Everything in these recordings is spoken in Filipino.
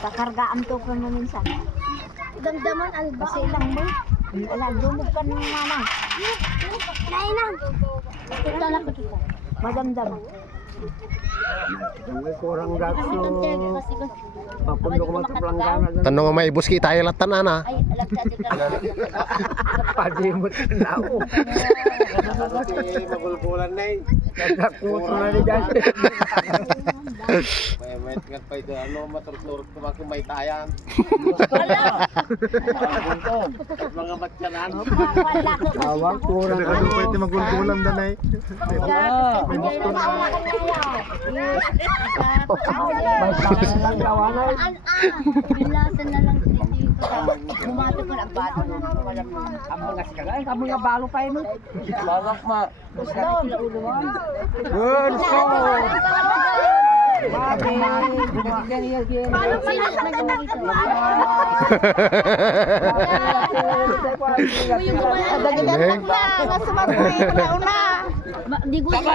Kakargaan to ko mo minsan. Damdaman alba. Kasi lang mo. Wala, dumog ka ng manang. Nainang. Ito lang ko kita. Madamdam. May kurang gato. Papundo ko mataplanggana. Tanong nga may buski tayo latan ana. Ay, alagtad ka. Padimot ka na ako. Kasi magulbulan na eh. Nagkakuto na ni Jan. May tingkat pa ito. Ano, maturturot ko ba kung may tayan? Mga matyanan. Awang kurang Ano pa iti magulbulan danay. May pangalan lang kawanay. Bilasan na lang dito. Bumato ko ng bato. Ang mga sikagay, ang mga balo pa yun. Balak ma. Good score. Kapag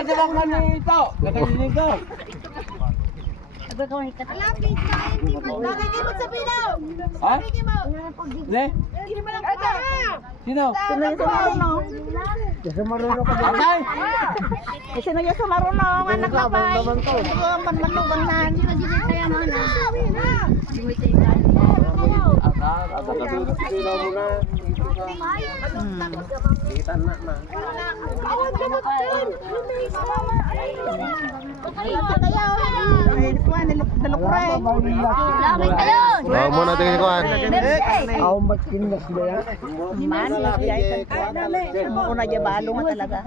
lang na ito. Nakalinig ko. Ha? Ne? Sino? Kasi marunong ka ba? Atay! Sino yung sumarunong? Anak na pa. Manmanuganan. Sinaw mo na. Kita na na. Oh, mo na tingin ko an. Ako matkinas na yan. Una dyan balo nga talaga.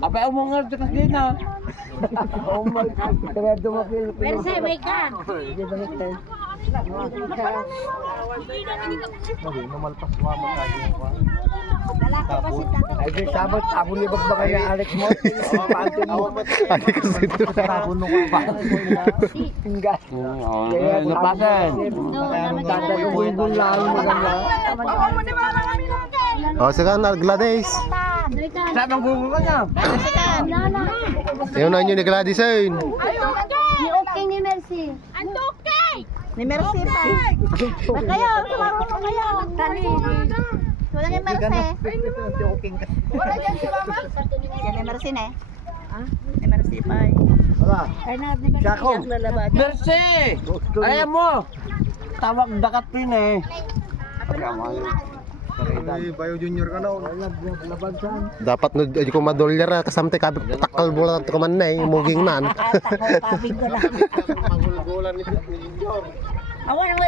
Abay, umungal sa kasi na. Umungal. Kaya dumakil. Merse, may ka. Ay, di sabot. Ako ni Bagbaka na Alex mo. Paantin mo. Adi kasi ito. Puno ko pa. Tinggas. Kaya napasan. Dadagawin lang mo ganda. Oh, saka na Gladys. Saan ang gugu ka niya? Yung na nyo ni Gladys ayun. Ni okay ni Mercy. Ni Mercy pa. Kayo, sumarunong kayo. Kani. Wala ni Mercy. Wala dyan si Mama. Yan ni Mercy na ni Mercy pa. Wala. Ay na, ni Mercy Sako. ang lalabad. Mercy! Ayaw mo! Tawag dakat pin eh. Ay, Bayo Junior ka na. Dapat no ko madolyar na kasamte ka takal bola ko man nay muging nan. Kabig ko lang. Magulbulan ni Junior. Awan mo